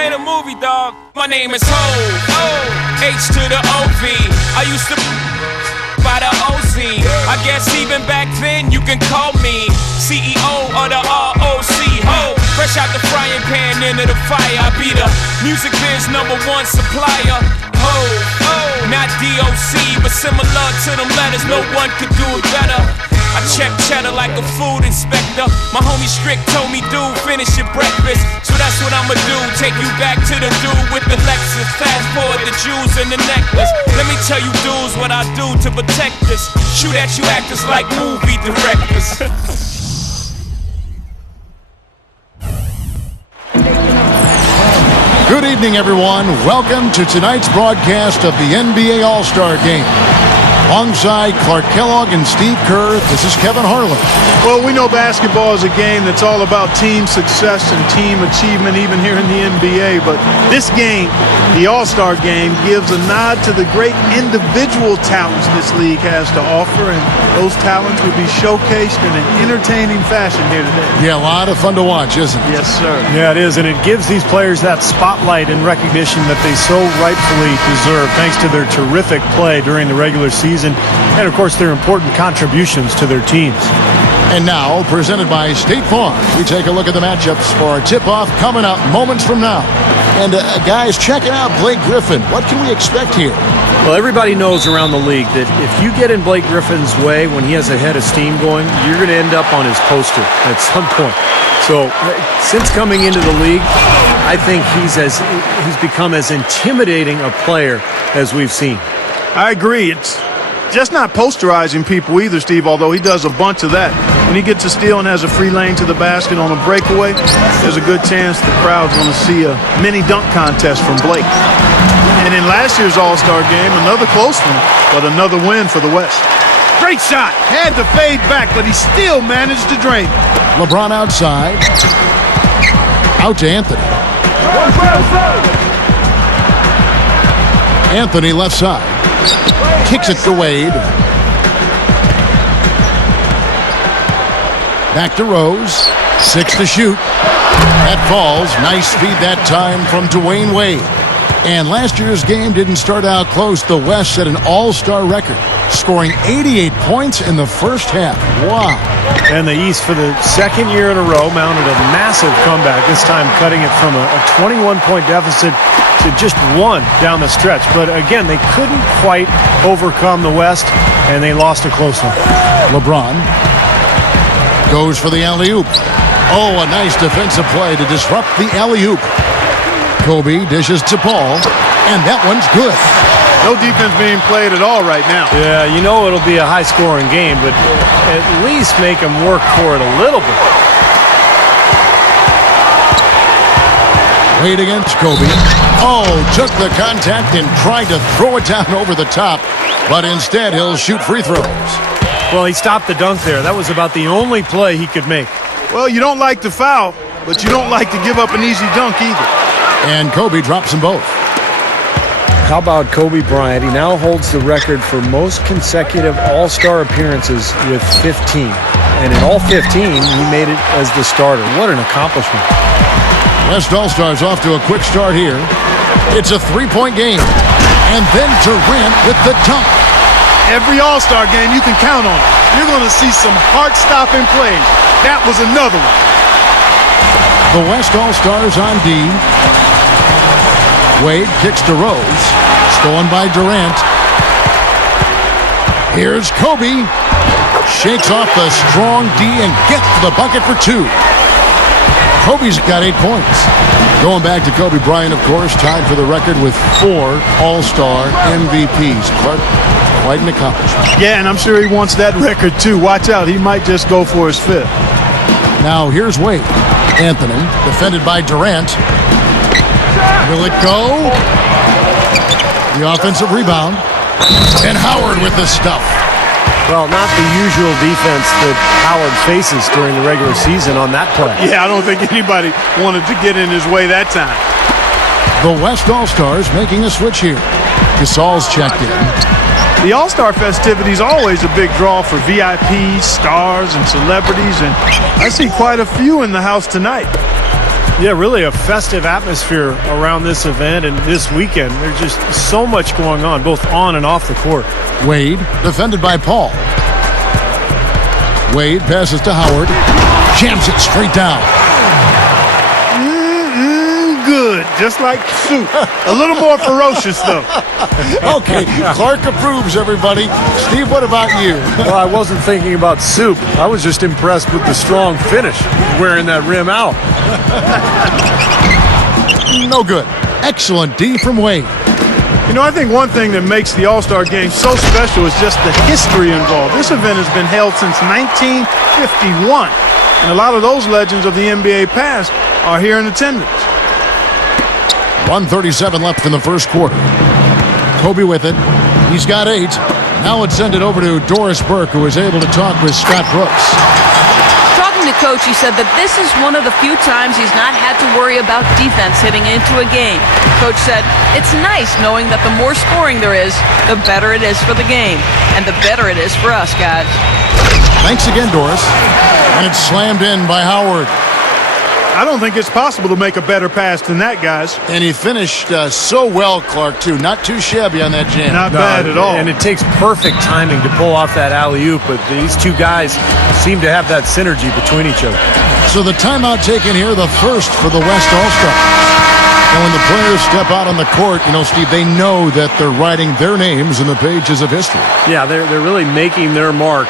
ain't a movie, dog. My name is Ho, H to the O-V. I used to by the OZ. I guess even back then you can call me CEO of the ROC. Ho, fresh out the frying pan into the fire. I be the music biz #1 supplier. Ho, not DOC, but similar to them letters. No one could do it better. I check cheddar like a food inspector. My homie Strick told me, dude, finish your breakfast. So that's what I'ma do, take you back to the dude with the Lexus. Fast forward the jewels and the necklace. Let me tell you dudes what I do to protect us. Shoot at you actors like movie directors. Good evening, everyone. Welcome to tonight's broadcast of the NBA All-Star Game. Alongside Clark Kellogg and Steve Kerr, this is Kevin Harlan. Well, we know basketball is a game that's all about team success and team achievement, even here in the NBA. But this game, the All-Star Game, gives a nod to the great individual talents this league has to offer, and those talents will be showcased in an entertaining fashion here today. Yeah, a lot of fun to watch, isn't it? Yes, sir. Yeah, it is, and it gives these players that spotlight and recognition that they so rightfully deserve, thanks to their terrific play during the regular season and, of course, their important contributions to their teams. And now, presented by State Farm, we take a look at the matchups for our tip-off coming up moments from now. And, guys, checking out Blake Griffin. What can we expect here? Well, everybody knows around the league that if you get in Blake Griffin's way when he has a head of steam going, you're going to end up on his poster at some point. So, since coming into the league, I think he's become as intimidating a player as we've seen. I agree. It's just not posterizing people either, Steve, although he does a bunch of that. When he gets a steal and has a free lane to the basket on a breakaway, there's a good chance the crowd's going to see a mini dunk contest from Blake. And in last year's All-Star Game, another close one, but another win for the West. Great shot. Had to fade back, but he still managed to drain it. LeBron outside. Out to Anthony. Anthony left side. Kicks it to Wade. Back to Rose. 6 to shoot. That falls. Nice speed that time from Dwayne Wade. And last year's game didn't start out close. The West set an all-star record, scoring 88 points in the first half. Wow. And the East, for the second year in a row, mounted a massive comeback, this time cutting it from a 21-point deficit to just 1 down the stretch. But again, they couldn't quite overcome the West, and they lost a close one. LeBron goes for the alley-oop. Oh, a nice defensive play to disrupt the alley-oop. Kobe dishes to Paul, and that one's good. No defense being played at all right now. Yeah, you know it'll be a high-scoring game, but at least make them work for it a little bit. Wade against Kobe. Oh, took the contact and tried to throw it down over the top, but instead he'll shoot free throws. Well, he stopped the dunk there. That was about the only play he could make. Well, you don't like to foul, but you don't like to give up an easy dunk either. And Kobe drops them both. How about Kobe Bryant? He now holds the record for most consecutive All-Star appearances with 15. And in all 15, he made it as the starter. What an accomplishment. West All-Stars off to a quick start here. It's a three-point game. And then Durant with the dunk. Every All-Star game, you can count on it. You're going to see some heart-stopping plays. That was another one. The West All-Stars on D. Wade kicks to Rose. Stolen by Durant. Here's Kobe. Shakes off the strong D and gets the bucket for 2. Kobe's got 8 points. Going back to Kobe Bryant, of course, tied for the record with 4 All-Star MVPs. Clark, quite an accomplishment. Yeah, and I'm sure he wants that record too. Watch out, he might just go for his 5th. Now here's Wade. Anthony, defended by Durant. Will it go? The offensive rebound. And Howard with the stuff. Well, not the usual defense that Howard faces during the regular season on that play. Yeah, I don't think anybody wanted to get in his way that time. The West All-Stars making a switch here. Gasol's checked in. The All-Star festivities always a big draw for VIPs, stars, and celebrities, and I see quite a few in the house tonight. Yeah, really a festive atmosphere around this event and this weekend. There's just so much going on, both on and off the court. Wade, defended by Paul. Wade passes to Howard. Jams it straight down. Good, just like soup. A little more ferocious, though. Okay, Clark approves, everybody. Steve, what about you? Well, I wasn't thinking about soup. I was just impressed with the strong finish, wearing that rim out. No good. Excellent D from Wade. You know, I think one thing that makes the All-Star Game so special is just the history involved. This event has been held since 1951, and a lot of those legends of the NBA past are here in attendance. 1:37 left in the first quarter. Kobe with it. He's got 8. Now let's send it over to Doris Burke, who was able to talk with Scott Brooks. Talking to Coach, he said that this is one of the few times he's not had to worry about defense hitting into a game. Coach said, it's nice knowing that the more scoring there is, the better it is for the game. And the better it is for us, guys. Thanks again, Doris. And it's slammed in by Howard. I don't think it's possible to make a better pass than that, guys. And he finished so well, Clark, too. Not too shabby on that jam. Not bad at all. And it takes perfect timing to pull off that alley-oop, but these two guys seem to have that synergy between each other. So the timeout taken here, the first for the West All-Stars. And when the players step out on the court, you know, Steve, they know that they're writing their names in the pages of history. Yeah, they're really making their mark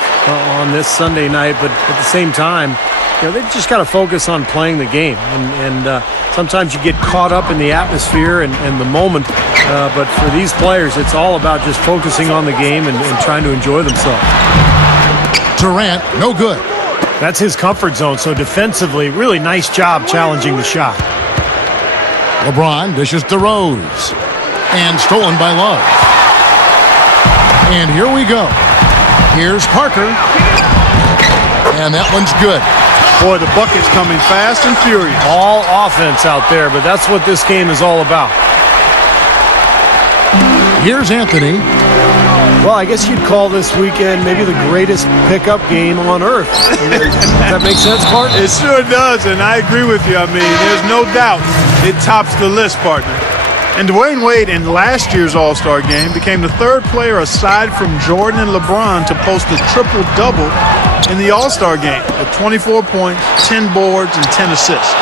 on this Sunday night, but at the same time, you know, they've just got to focus on playing the game. And sometimes you get caught up in the atmosphere and the moment, but for these players, it's all about just focusing on the game and trying to enjoy themselves. Durant, no good. That's his comfort zone, so defensively, really nice job challenging the shot. LeBron dishes to Rose. And stolen by Love. And here we go. Here's Parker. And that one's good. Boy, the bucket's coming fast and furious. All offense out there, but that's what this game is all about. Here's Anthony. Well, I guess you'd call this weekend maybe the greatest pickup game on earth. Does that make sense, Clark? It sure does, and I agree with you. I mean, there's no doubt it tops the list, partner. And Dwayne Wade in last year's All-Star Game became the third player aside from Jordan and LeBron to post a triple-double in the All-Star Game with 24 points, 10 boards, and 10 assists.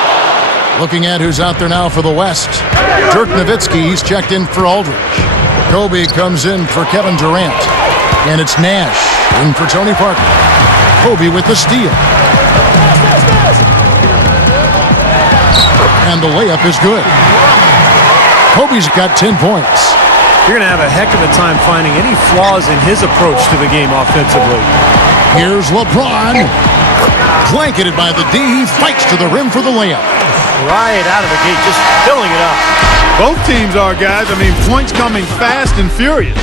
Looking at who's out there now for the West. Dirk Nowitzki, he's checked in for Aldridge. Kobe comes in for Kevin Durant. And it's Nash in for Tony Parker. Kobe with the steal. And the layup is good. Kobe's got 10 points. You're going to have a heck of a time finding any flaws in his approach to the game offensively. Here's LeBron. Blanketed by the D. He fights to the rim for the layup. Right out of the gate, just filling it up. Both teams are, guys. I mean, points coming fast and furious.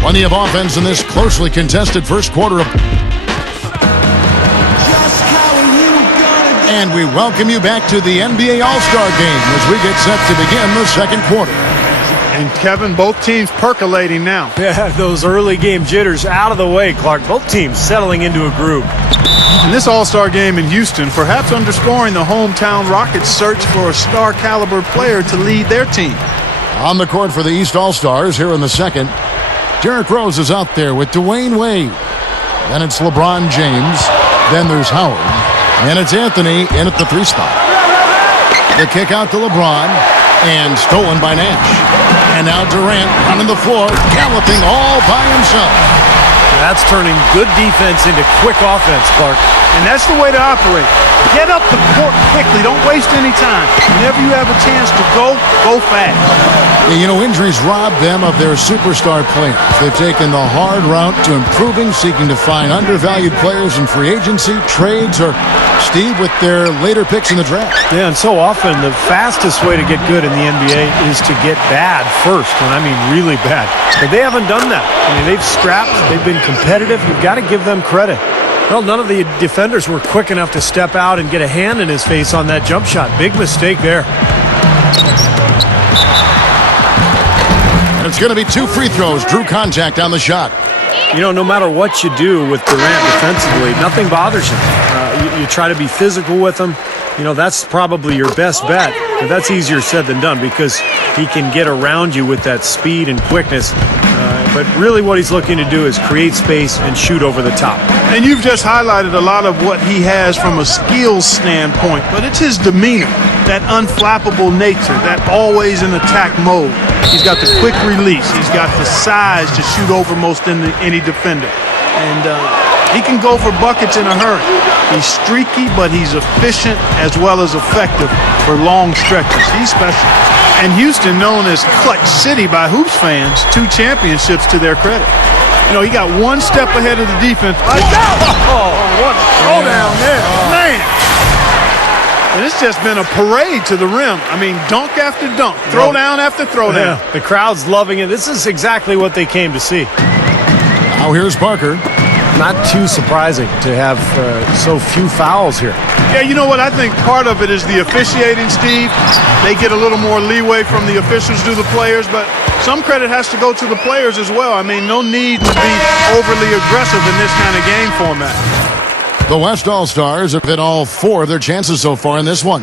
Plenty of offense in this closely contested first quarter of... And we welcome you back to the NBA All-Star Game as we get set to begin the second quarter. And Kevin, both teams percolating now. Yeah, those early game jitters out of the way, Clark. Both teams settling into a groove. In this All-Star Game in Houston, perhaps underscoring the hometown Rockets' search for a star-caliber player to lead their team. On the court for the East All-Stars here in the second, Derrick Rose is out there with Dwayne Wade. Then it's LeBron James. Then there's Howard. And it's Anthony in at the 3 spot. The kick out to LeBron and stolen by Nash. And now Durant running the floor, galloping all by himself. That's turning good defense into quick offense, Clark. And that's the way to operate. Get up the court quickly. Don't waste any time. Whenever you have a chance to go fast. Yeah, you know, injuries rob them of their superstar players. They've taken the hard route to improving, seeking to find undervalued players in free agency, trades, or, Steve, with their later picks in the draft. Yeah, and so often the fastest way to get good in the NBA is to get bad first, and I mean really bad. But they haven't done that. I mean, they've scrapped, they've been competitive. You've got to give them credit. Well, none of the defenders were quick enough to step out and get a hand in his face on that jump shot. Big mistake there. And it's going to be 2 free throws. Drew contact on the shot. You know, no matter what you do with Durant defensively, nothing bothers him. You try to be physical with him. you know, that's probably your best bet. But that's easier said than done because he can get around you with that speed and quickness. But really what he's looking to do is create space and shoot over the top. And you've just highlighted a lot of what he has from a skills standpoint, but it's his demeanor, that unflappable nature, that always in attack mode. He's got the quick release. He's got the size to shoot over most any defender. And he can go for buckets in a hurry. He's streaky, but he's efficient as well as effective for long stretches. He's special. And Houston, known as Clutch City by Hoops fans, 2 championships to their credit. You know, he got one step ahead of the defense. What a throwdown there, man. And it's just been a parade to the rim. I mean, dunk after dunk, throwdown after throwdown. Yeah, the crowd's loving it. This is exactly what they came to see. Now here's Parker. Not too surprising to have so few fouls here. Yeah, you know what? I think part of it is the officiating, Steve. They get a little more leeway from the officials to the players, but some credit has to go to the players as well. I mean, no need to be overly aggressive in this kind of game format. The West All-Stars have hit all 4 of their chances so far in this one.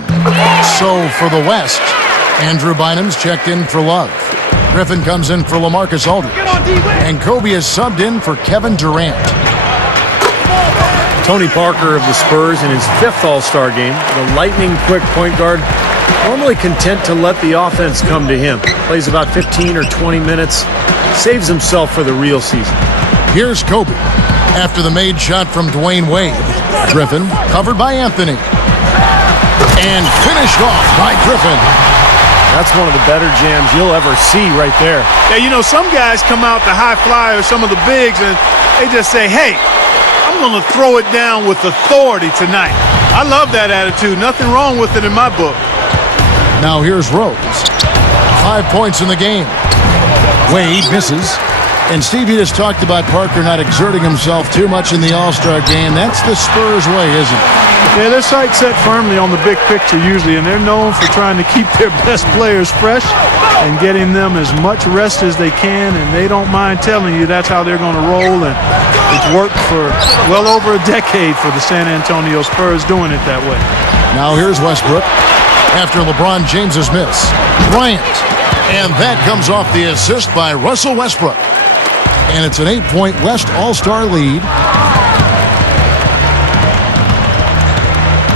So for the West, Andrew Bynum's checked in for Love. Griffin comes in for LaMarcus Aldridge. And Kobe is subbed in for Kevin Durant. Tony Parker of the Spurs in his 5th All-Star game, the lightning-quick point guard, normally content to let the offense come to him. Plays about 15 or 20 minutes, saves himself for the real season. Here's Kobe after the made shot from Dwayne Wade. Griffin covered by Anthony. And finished off by Griffin. That's one of the better jams you'll ever see right there. Yeah, you know, some guys come out the high flyers, some of the bigs, and they just say, hey, I'm going to throw it down with authority tonight. I love that attitude. Nothing wrong with it in my book. Now here's Rose. 5 points in the game. Wade misses. And Steve, you just talked about Parker not exerting himself too much in the All-Star game. That's the Spurs way, isn't it? Yeah, their sights set firmly on the big picture usually, and they're known for trying to keep their best players fresh and getting them as much rest as they can, and they don't mind telling you that's how they're going to roll, and it's worked for well over a decade for the San Antonio Spurs doing it that way. Now here's Westbrook after LeBron James's miss. Bryant, and that comes off the assist by Russell Westbrook. And it's an 8-point West All-Star lead.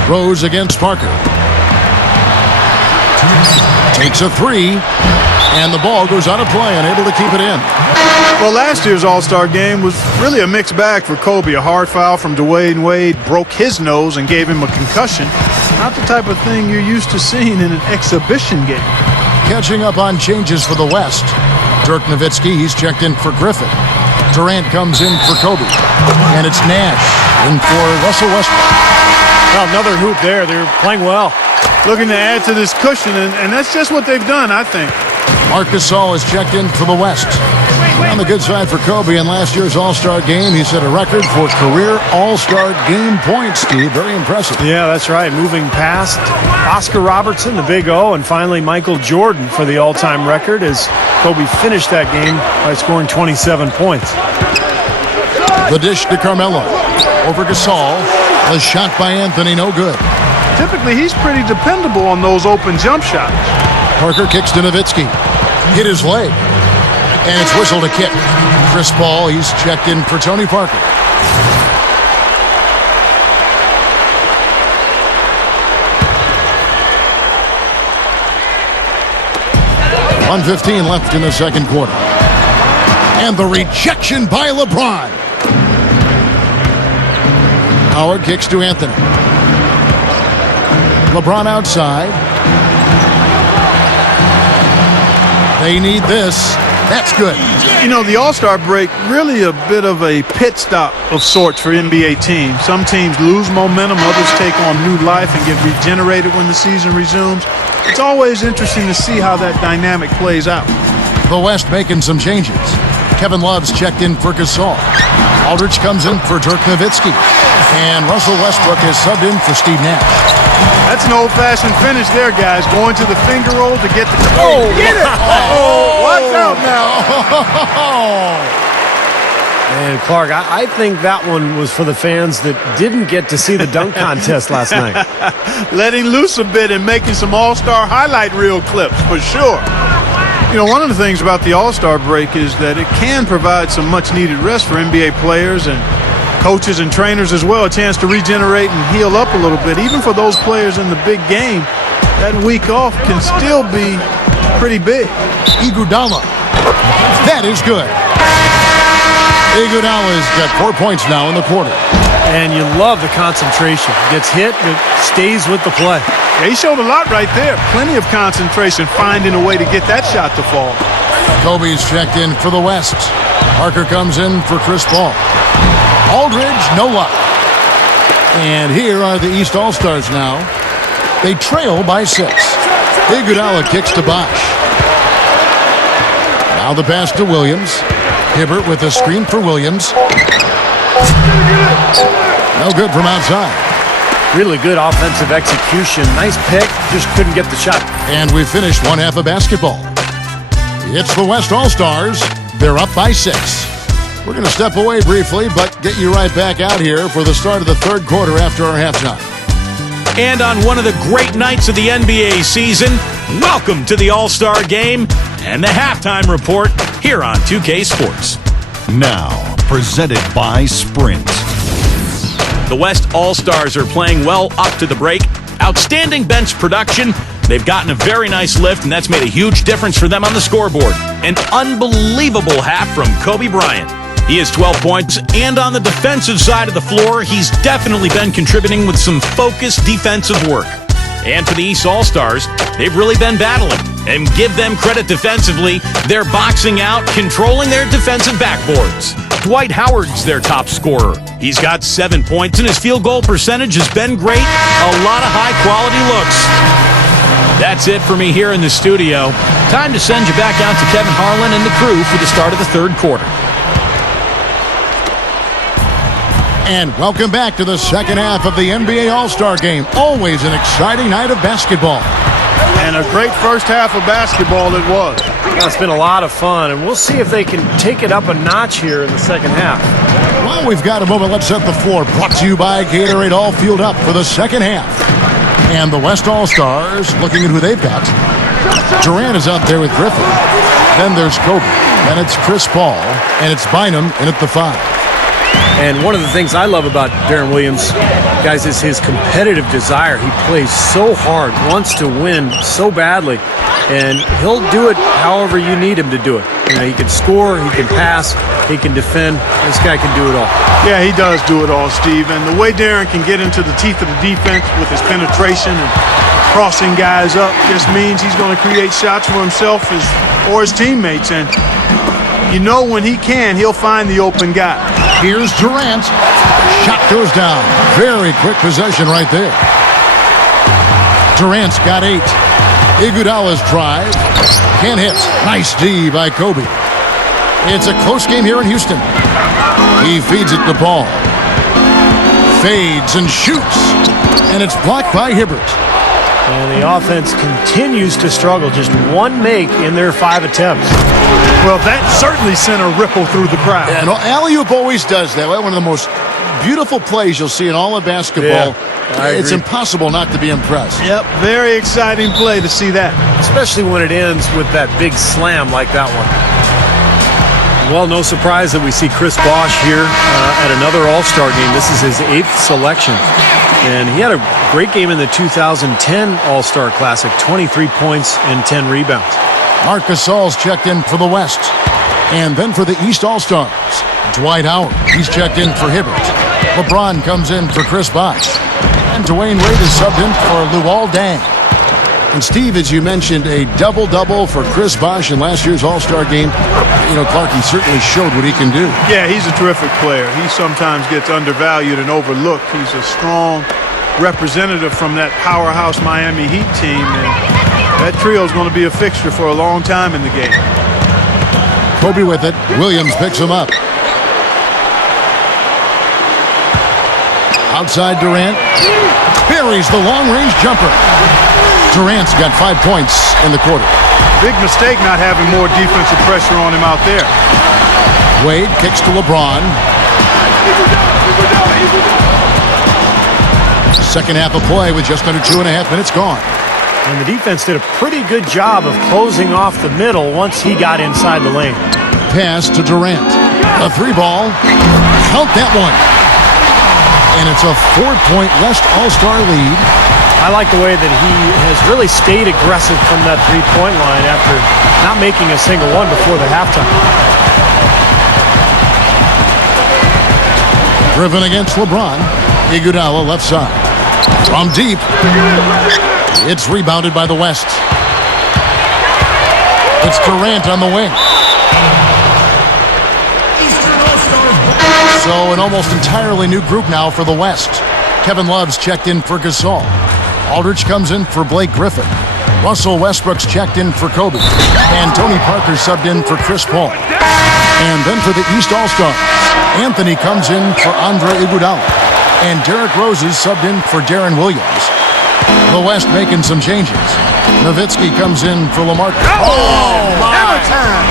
Rose against Parker. Takes a 3, and the ball goes out of play, unable to keep it in. Well, last year's All-Star game was really a mixed bag for Kobe. A hard foul from Dwayne Wade broke his nose and gave him a concussion. Not the type of thing you're used to seeing in an exhibition game. Catching up on changes for the West. Dirk Nowitzki, he's checked in for Griffin. Durant comes in for Kobe. And it's Nash in for Russell Westbrook. Well, another hoop there. They're playing well. Looking to add to this cushion, and that's just what they've done, I think. Marc Gasol is checked in for the West. On the good side for Kobe in last year's All-Star game, he set a record for career All-Star game points, Steve. Very impressive. Yeah, that's right. Moving past Oscar Robertson, the Big O, and finally Michael Jordan for the all-time record as Kobe finished that game by scoring 27 points. The dish to Carmelo. Over Gasol. A shot by Anthony, no good. Typically, he's pretty dependable on those open jump shots. Parker kicks to Nowitzki. Hit his leg. And it's whistled a kick. Chris Paul, he's checked in for Tony Parker. .115 left in the second quarter. And the rejection by LeBron. Howard kicks to Anthony. LeBron outside. They need this. That's good. You know, the All-Star break, really a bit of a pit stop of sorts for NBA teams. Some teams lose momentum, others take on new life and get regenerated when the season resumes. It's always interesting to see how that dynamic plays out. The West making some changes. Kevin Love's checked in for Gasol. Aldridge comes in for Dirk Nowitzki. And Russell Westbrook is subbed in for Steve Nash. That's an old-fashioned finish there, guys. Going to the finger roll to get the... Oh, get it! Oh, watch out now. And Clark, I think that one was for the fans that didn't get to see the dunk contest last night. Letting loose a bit and making some all-star highlight reel clips, for sure. You know, one of the things about the all-star break is that it can provide some much-needed rest for NBA players and coaches and trainers as well, a chance to regenerate and heal up a little bit. Even for those players in the big game, that week off can still be pretty big. Iguodala. That is good. Iguodala's got 4 points now in the quarter. And you love the concentration. Gets hit, but stays with the play. Yeah, he showed a lot right there. Plenty of concentration, finding a way to get that shot to fall. Kobe's checked in for the West. Parker comes in for Chris Paul. Aldridge, no luck. And here are the East All-Stars now. They trail by 6. Iguodala kicks to Bosh. Now the pass to Williams. Hibbert with a screen for Williams. No good from outside. Really good offensive execution. Nice pick, just couldn't get the shot. And we finished one half of basketball. It's the West All-Stars. They're up by 6. We're going to step away briefly, but get you right back out here for the start of the third quarter after our halftime. And on one of the great nights of the NBA season, welcome to the All-Star Game and the halftime report here on 2K Sports. Now, presented by Sprint. The West All-Stars are playing well up to the break. Outstanding bench production. They've gotten a very nice lift, and that's made a huge difference for them on the scoreboard. An unbelievable half from Kobe Bryant. He has 12 points, and on the defensive side of the floor, he's definitely been contributing with some focused defensive work. And for the East All-Stars, they've really been battling. And give them credit defensively, they're boxing out, controlling their defensive backboards. Dwight Howard's their top scorer. He's got 7 points, and his field goal percentage has been great. A lot of high-quality looks. That's it for me here in the studio. Time to send you back out to Kevin Harlan and the crew for the start of the third quarter. And welcome back to the second half of the NBA All-Star Game. Always an exciting night of basketball. And a great first half of basketball it was. It's been a lot of fun, and we'll see if they can take it up a notch here in the second half. Well, we've got a moment. Let's set the floor. Brought to you by Gatorade, all fueled up for the second half. And the West All-Stars looking at who they've got. Durant is out there with Griffin. Then there's Kobe. Then it's Chris Paul. And it's Bynum in at the 5. And one of the things I love about Deron Williams, guys, is his competitive desire. He plays so hard, wants to win so badly, and he'll do it however you need him to do it. You know, he can score, he can pass, he can defend. This guy can do it all. Yeah, he does do it all, Steve. And the way Deron can get into the teeth of the defense with his penetration and crossing guys up just means he's going to create shots for himself or his teammates. And you know when he can, he'll find the open guy. Here's Durant. Shot goes down. Very quick possession right there. Durant's got 8. Iguodala's drive. Can't hit. Nice D by Kobe. It's a close game here in Houston. He feeds it to Paul. Fades and shoots. And it's blocked by Hibbert. And the offense continues to struggle. Just one make in their 5 attempts. Well, that certainly sent a ripple through the crowd. And alley-oop always does that. One of the most beautiful plays you'll see in all of basketball. Yeah, it's impossible not to be impressed. Yep, very exciting play to see that. Especially when it ends with that big slam like that one. Well, no surprise that we see Chris Bosh here at another All-Star game. This is his 8th selection. And he had a great game in the 2010 All-Star Classic, 23 points and 10 rebounds. Marc Gasol's checked in for the West. And then for the East All-Stars, Dwight Howard. He's checked in for Hibbert. LeBron comes in for Chris Bosh. And Dwayne Wade is subbed in for Luol Deng. And Steve, as you mentioned, a double-double for Chris Bosh in last year's All-Star game. You know, Clark, he certainly showed what he can do. Yeah, he's a terrific player. He sometimes gets undervalued and overlooked. He's a strong representative from that powerhouse Miami Heat team. And that trio is going to be a fixture for a long time in the game. Kobe with it. Williams picks him up. Outside Durant. Buries the long-range jumper. Durant's got 5 points in the quarter. Big mistake not having more defensive pressure on him out there. Wade kicks to LeBron. Second half of play with just under 2.5 minutes gone. And the defense did a pretty good job of closing off the middle once he got inside the lane. Pass to Durant. A 3-ball. Count that one. And it's a 4-point West All-Star lead. I like the way that he has really stayed aggressive from that three-point line after not making a single one before the halftime. Griffin against LeBron. Iguodala left side. From deep. It's rebounded by the West. It's Durant on the wing. So an almost entirely new group now for the West. Kevin Love's checked in for Gasol. Aldridge comes in for Blake Griffin. Russell Westbrook's checked in for Kobe. And Tony Parker subbed in for Chris Paul. And then for the East All-Stars, Anthony comes in for Andre Iguodala. And Derrick Rose is subbed in for Darren Williams. The West making some changes. Nowitzki comes in for LaMarcus. Hammer time!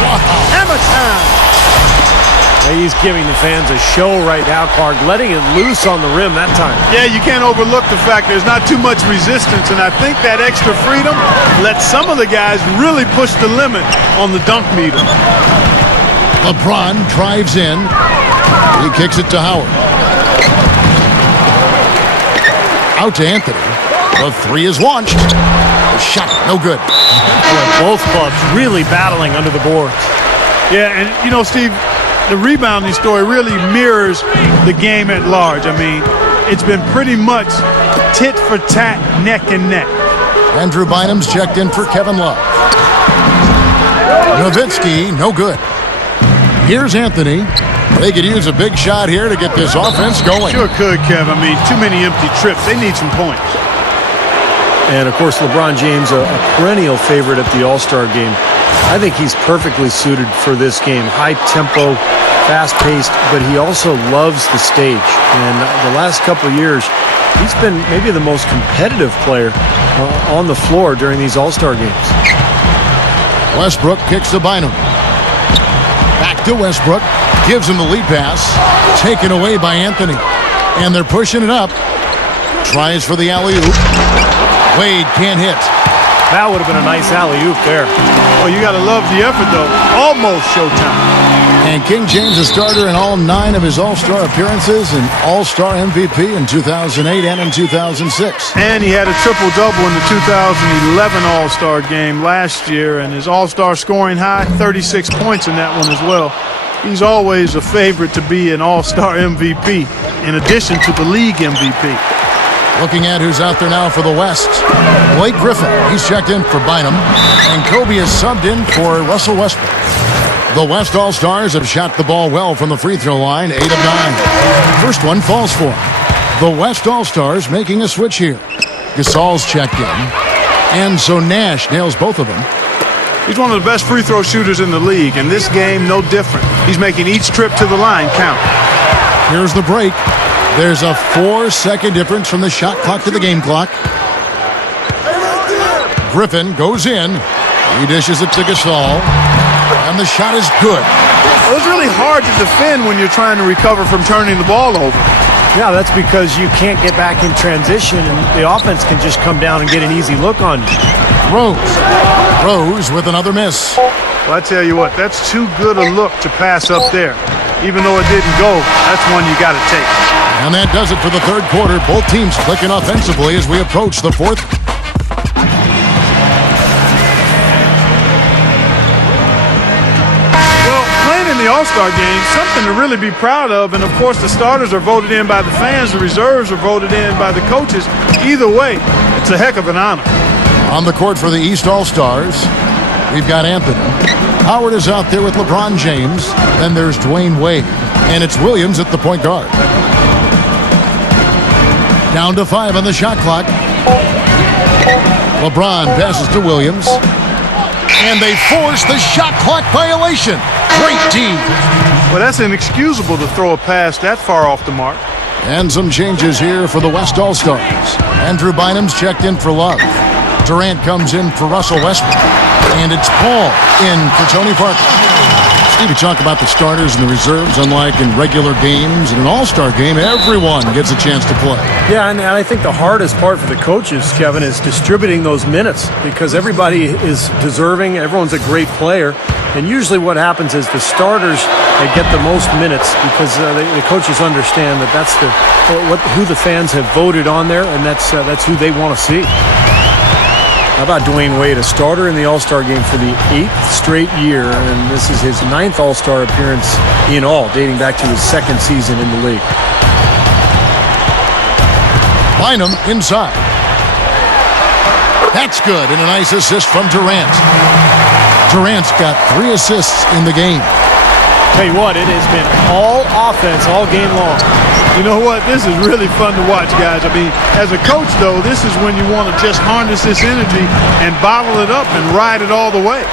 Hammer time! He's giving the fans a show right now, Clark, letting it loose on the rim that time. Yeah, you can't overlook the fact there's not too much resistance, and I think that extra freedom lets some of the guys really push the limit on the dunk meter. LeBron drives in. He kicks it to Howard. Out to Anthony. The three is launched. The shot, no good. Both clubs really battling under the boards. Yeah, and you know, Steve, the rebounding story really mirrors the game at large. I mean, it's been pretty much tit for tat, neck and neck. Andrew Bynum's checked in for Kevin Love. Nowitzki, no good. Here's Anthony. They could use a big shot here to get this offense going. Sure could, Kev. I mean, too many empty trips. They need some points. And, of course, LeBron James, a perennial favorite at the All-Star game. I think he's perfectly suited for this game. High tempo, fast-paced, but he also loves the stage. And the last couple of years, he's been maybe the most competitive player on the floor during these All-Star games. Westbrook kicks to Bynum. Back to Westbrook. Gives him the lead pass. Taken away by Anthony. And they're pushing it up. Tries for the alley-oop. Wade can't hit. That would have been a nice alley-oop there. Oh, you got to love the effort, though. Almost showtime. And King James a starter in all 9 of his All-Star appearances and All-Star MVP in 2008 and in 2006. And he had a triple-double in the 2011 All-Star game last year, and his All-Star scoring high, 36 points in that one as well. He's always a favorite to be an All-Star MVP, in addition to the league MVP. Looking at who's out there now for the West. Blake Griffin, he's checked in for Bynum. And Kobe is subbed in for Russell Westbrook. The West All-Stars have shot the ball well from the free throw line, 8 of 9. First one falls for him. The West All-Stars making a switch here. Gasol's checked in. And so Nash nails both of them. He's one of the best free throw shooters in the league, and this game no different. He's making each trip to the line count. Here's the break. There's a 4-second difference from the shot clock to the game clock. Griffin goes in. He dishes it to Gasol. And the shot is good. Well, it's really hard to defend when you're trying to recover from turning the ball over. Yeah, that's because you can't get back in transition, and the offense can just come down and get an easy look on you. Rose with another miss. Well, I tell you what, that's too good a look to pass up there. Even though it didn't go, that's one you got to take. And that does it for the third quarter. Both teams clicking offensively as we approach the fourth. Well, playing in the All-Star game, something to really be proud of. And, of course, the starters are voted in by the fans. The reserves are voted in by the coaches. Either way, it's a heck of an honor. On the court for the East All-Stars, we've got Anthony. Howard is out there with LeBron James. Then there's Dwayne Wade. And it's Williams at the point guard. Down to 5 on the shot clock. LeBron passes to Williams. And they force the shot clock violation. Great D. Well, that's inexcusable to throw a pass that far off the mark. And some changes here for the West All-Stars. Andrew Bynum's checked in for Love. Durant comes in for Russell Westbrook. And it's Paul in for Tony Parker. Steve, you talk about the starters and the reserves. Unlike in regular games, in an all-star game, everyone gets a chance to play. Yeah, and I think the hardest part for the coaches, Kevin, is distributing those minutes because everybody is deserving. Everyone's a great player. And usually what happens is the starters get the most minutes because the coaches understand that that's who the fans have voted on there, and that's who they want to see. How about Dwayne Wade, a starter in the All-Star game for the 8th straight year, and this is his 9th All-Star appearance in all, dating back to his 2nd season in the league. Bynum inside. That's good, and a nice assist from Durant. Durant's got 3 assists in the game. Tell you what, it has been all offense all game long. You know what? This is really fun to watch, guys. I mean, as a coach, though, this is when you want to just harness this energy and bottle it up and ride it all the way.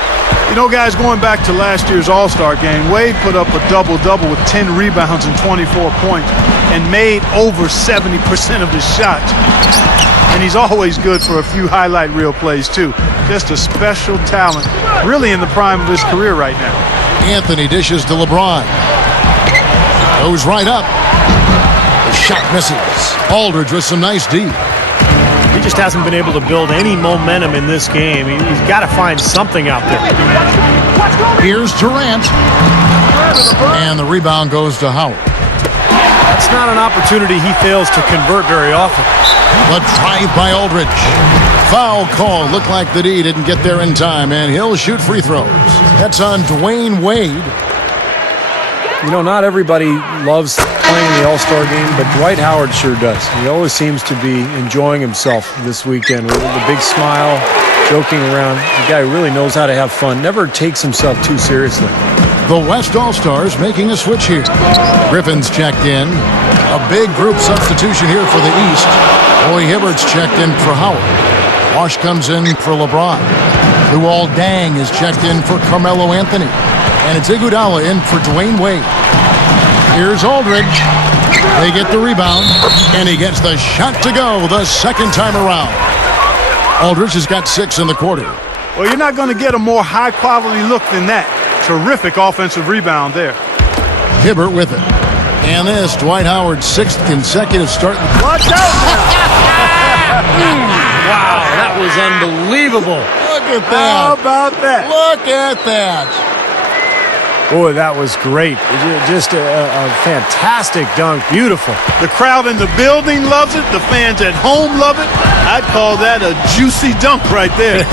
You know, guys, going back to last year's All-Star game, Wade put up a double-double with 10 rebounds and 24 points and made over 70% of his shots. And he's always good for a few highlight reel plays, too. Just a special talent, really in the prime of his career right now. Anthony dishes to LeBron. Goes right up. The shot misses. Aldridge with some nice D. He just hasn't been able to build any momentum in this game. He's got to find something out there. Here's Durant. And the rebound goes to Howard. That's not an opportunity he fails to convert very often. The drive by Aldridge. Foul call. Looked like the D didn't get there in time, and he'll shoot free throws. That's on Dwayne Wade. You know, not everybody loves playing the All-Star game, but Dwight Howard sure does. He always seems to be enjoying himself this weekend with a big smile, joking around. The guy really knows how to have fun, never takes himself too seriously. The West All-Stars making a switch here. Griffin's checked in. A big group substitution here for the East. Roy Hibbert's checked in for Howard. Wash comes in for LeBron. Luol Deng is checked in for Carmelo Anthony. And it's Iguodala in for Dwayne Wade. Here's Aldridge. They get the rebound, and he gets the shot to go the second time around. Aldridge has got 6 in the quarter. Well, you're not going to get a more high-quality look than that. Terrific offensive rebound there. Hibbert with it. And this, Dwight Howard's 6th consecutive start. Watch out! Wow, that was unbelievable. Look at that. How about that? Look at that. Boy, that was great. Just a fantastic dunk. Beautiful. The crowd in the building loves it. The fans at home love it. I'd call that a juicy dunk right there.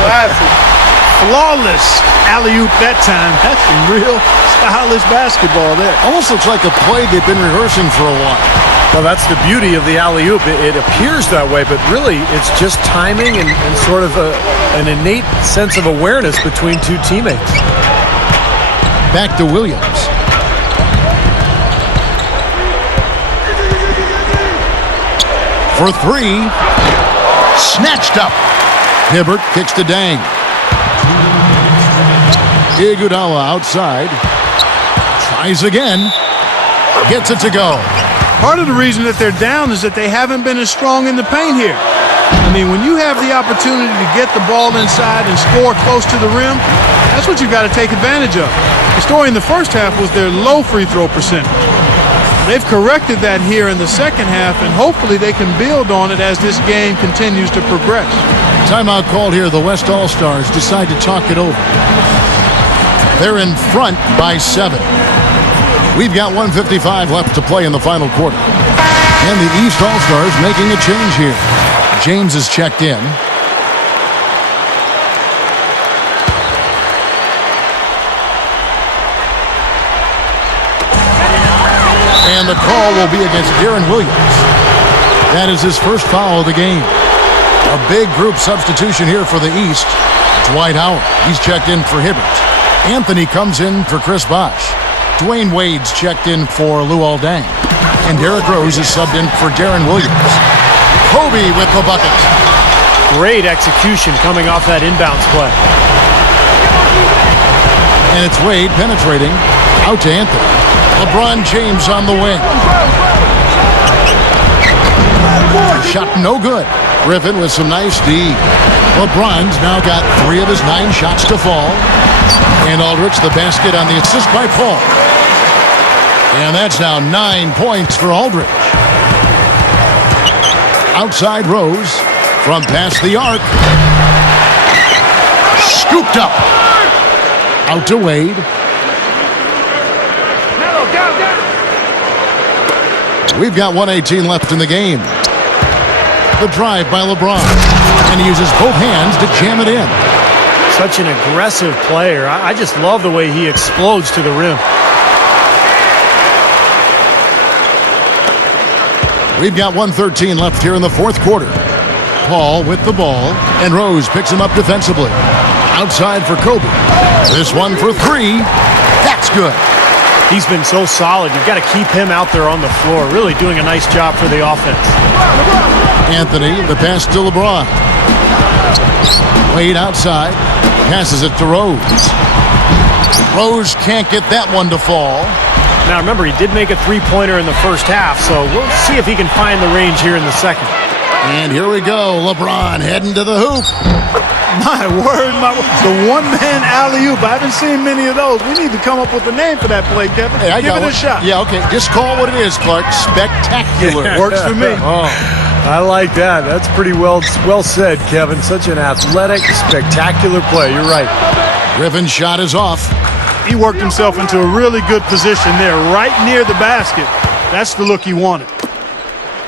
Classic. Flawless alley-oop that time. That's some real stylish basketball there. Almost looks like a play they've been rehearsing for a while. Well, that's the beauty of the alley-oop. It appears that way, but really it's just timing and sort of an innate sense of awareness between two teammates. Back to Williams. For 3. Snatched up. Hibbert kicks to Deng. Iguodala outside. Tries again. Gets it to go. Part of the reason that they're down is that they haven't been as strong in the paint here. I mean, when you have the opportunity to get the ball inside and score close to the rim, that's what you've got to take advantage of. The story in the first half was their low free throw percentage. They've corrected that here in the second half, and hopefully they can build on it as this game continues to progress. Timeout called here. The West All-Stars decide to talk it over. They're in front by 7. We've got 1:55 left to play in the final quarter. And the East All-Stars making a change here. James is checked in. And the call will be against Deron Williams. That is his first foul of the game. A big group substitution here for the East. Dwight Howard, he's checked in for Hibbert. Anthony comes in for Chris Bosh. Dwayne Wade's checked in for Luol Deng. And Derrick Rose is subbed in for Deron Williams. Kobe with the bucket. Great execution coming off that inbounds play. And it's Wade penetrating out to Anthony. LeBron James on the wing. Shot no good. Griffin with some nice D. LeBron's now got 3 of his 9 shots to fall. And Aldridge the basket on the assist by Paul. And that's now 9 points for Aldridge. Outside Rose from past the arc. Scooped up. Out to Wade. We've got 1:18 left in the game. The drive by LeBron. And he uses both hands to jam it in. Such an aggressive player. I just love the way he explodes to the rim. We've got 1:13 left here in the fourth quarter. Paul with the ball, and Rose picks him up defensively. Outside for Kobe. This one for 3. That's good. He's been so solid. You've got to keep him out there on the floor, really doing a nice job for the offense. Anthony, the pass to LeBron. Wade outside, passes it to Rose. Rose can't get that one to fall. Now remember, he did make a three-pointer in the first half, so we'll see if he can find the range here in the second. And here we go, LeBron heading to the hoop. My word, the one-man alley-oop. I haven't seen many of those. We need to come up with a name for that play, Kevin. Hey, Give it a shot. Yeah, okay. Just call what it is, Clark. Spectacular. Works for me. Oh, I like that. That's pretty well said, Kevin. Such an athletic, spectacular play. You're right. Griffin's shot is off. He worked himself into a really good position there, right near the basket. That's the look he wanted.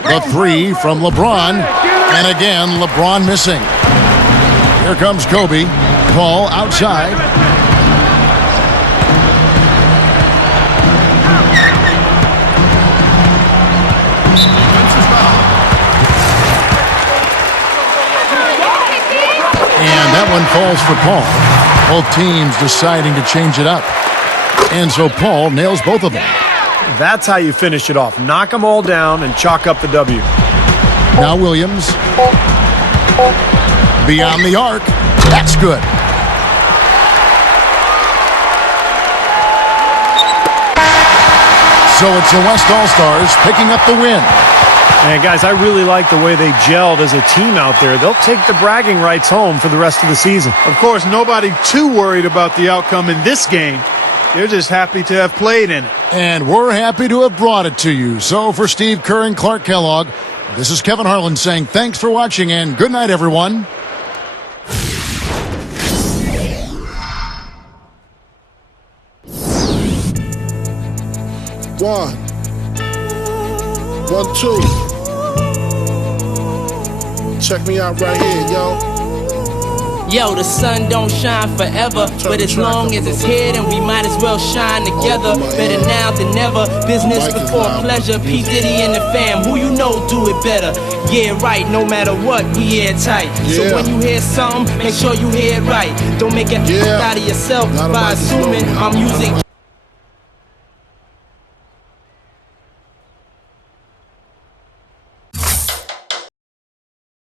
The 3 from LeBron. And again, LeBron missing. Here comes Kobe. Paul outside. And that one falls for Paul. Both teams deciding to change it up. And so Paul nails both of them. That's how you finish it off. Knock them all down and chalk up the W. Now Williams. Beyond the arc. That's good. So it's the West All-Stars picking up the win. And guys, I really like the way they gelled as a team out there. They'll take the bragging rights home for the rest of the season. Of course, nobody too worried about the outcome in this game. They're just happy to have played in it. And we're happy to have brought it to you. So for Steve Kerr and Clark Kellogg, this is Kevin Harlan saying thanks for watching and good night, everyone. One, 2. Check me out right here, yo. Yo, the sun don't shine forever, but as long as it's here, then we might as well shine together. Better now than never, business before pleasure. P. Diddy and the fam, who you know do it better. Yeah, right, no matter what, we airtight. So when you hear something, make sure you hear it right. Don't make it out of yourself by assuming my music